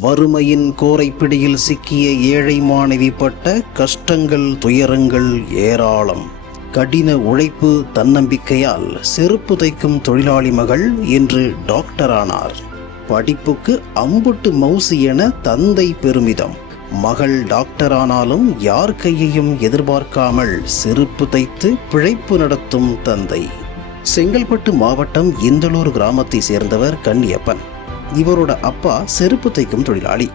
வறுமையின் கோரைப்பிடியில் சிக்கிய ஏழை மாணவி பட்ட கஷ்டங்கள் துயரங்கள் ஏராளம். கடின உழைப்பு தன்னம்பிக்கையால் செருப்பு தைக்கும் தொழிலாளி மகள் இன்று டாக்டரானார். படிப்புக்கு அம்புட்டு மவுசு என தந்தை பெருமிதம். மகள் டாக்டரானாலும் யார் கையையும் எதிர்பார்க்காமல் செருப்பு தைத்து பிழைப்பு நடத்தும் தந்தை. செங்கல்பட்டு மாவட்டம் இந்தலூர் கிராமத்தை சேர்ந்தவர் கன்னியப்பன். இவரோட அப்பா செருப்பு தைக்கும் தொழிலாளி.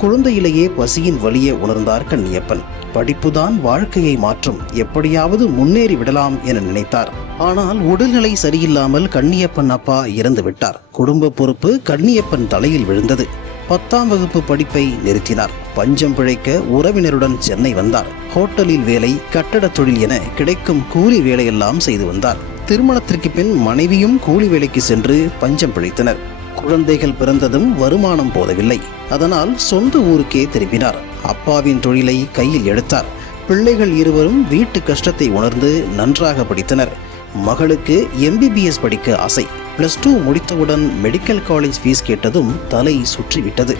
குழந்தையிலேயே பசியின் வழியே உணர்ந்தார் கண்ணியப்பன் படிப்புதான் வாழ்க்கையை மாற்றும். எப்படியாவது முன்னேறி விடலாம் என நினைத்தார். ஆனால் உடல்நிலை சரியில்லாமல் கண்ணியப்பன் அப்பா இறந்து விட்டார். குடும்ப பொறுப்பு கண்ணியப்பன் தலையில் விழுந்தது. பத்தாம் வகுப்பு படிப்பை நிறுத்தினார். பஞ்சம் பிழைக்க உறவினருடன் சென்னை வந்தார். ஹோட்டலில் வேலை கட்டடத் தொழில் என கிடைக்கும் கூலி வேலையெல்லாம் செய்து வந்தார். திருமணத்திற்கு பின் மனைவியும் கூலி வேலைக்கு சென்று பஞ்சம் பிழைத்தனர். குழந்தைகள் பிறந்ததும் வருமானம் போதவில்லை அதனால் சொந்த ஊருக்கே திரும்பினார். அப்பாவின் தொழிலை கையில் எடுத்தார். பிள்ளைகள் இருவரும் வீட்டு கஷ்டத்தை உணர்ந்து நன்றாக படித்தனர். மகளுக்கு எம்பிபிஎஸ் படிக்க ஆசை. பிளஸ் டூ முடித்தவுடன் மெடிக்கல் காலேஜ் ஃபீஸ் கேட்டதும் தலை சுற்றிவிட்டது.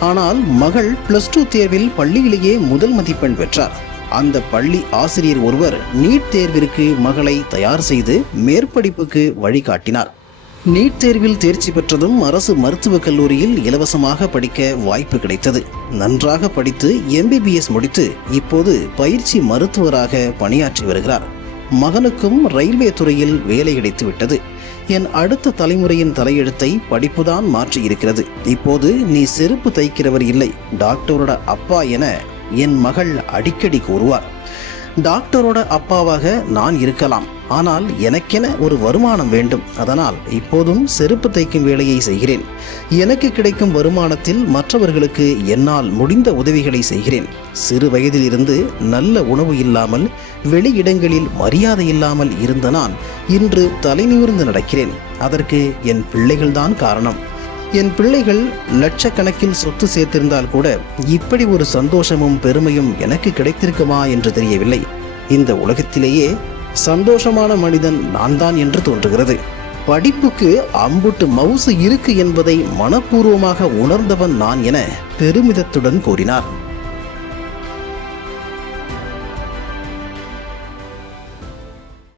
ஆனால் மகள் பிளஸ் டூ தேர்வில் பள்ளியிலேயே முதல் மதிப்பெண் பெற்றார். அந்த பள்ளி ஆசிரியர் ஒருவர் நீட் தேர்விற்கு மகளை தயார் செய்து மேற்படிப்புக்கு வழிகாட்டினார். நீட் தேர்வில் தேர்ச்சி பெற்றதும் அரசு மருத்துவக் கல்லூரியில் இலவசமாக படிக்க வாய்ப்பு கிடைத்தது. நன்றாக படித்து எம்பிபிஎஸ் முடித்து இப்போது பயிற்சி மருத்துவராக பணியாற்றி வருகிறார். மகனுக்கும் ரயில்வே துறையில் வேலை கிடைத்து விட்டது. என் அடுத்த தலைமுறையின் தலையெழுத்தை படிப்புதான் மாற்றி இருக்கிறது. இப்போது நீ செருப்பு தைக்கிறவர் இல்லை டாக்டரோட அப்பா என என் மகள் அடிக்கடி கூறுவார். டாக்டரோட அப்பாவாக நான் இருக்கலாம். ஆனால் எனக்கென ஒரு வருமானம் வேண்டும். அதனால் இப்போதும் செருப்பு தைக்கும் வேலையை செய்கிறேன். எனக்கு கிடைக்கும் வருமானத்தில் மற்றவர்களுக்கு என்னால் முடிந்த உதவிகளை செய்கிறேன். சிறு வயதிலிருந்து நல்ல உணவு இல்லாமல் வெளியிடங்களில் மரியாதை இல்லாமல் இருந்த நான் இன்று தலைநிமிர்ந்து நடக்கிறேன். அதற்கு என் பிள்ளைகள்தான் காரணம். என் பிள்ளைகள் லட்சக்கணக்கில் சொத்து சேர்த்திருந்தால் கூட இப்படி ஒரு சந்தோஷமும் பெருமையும் எனக்கு கிடைத்திருக்குமா என்று தெரியவில்லை. இந்த உலகத்திலேயே சந்தோஷமான மனிதன் நான் தான் என்று தோன்றுகிறது. படிப்புக்கு அம்புட்டு மவுசு இருக்கு என்பதை மனப்பூர்வமாக உணர்ந்தவன் நான் என பெருமிதத்துடன் கூறினார்.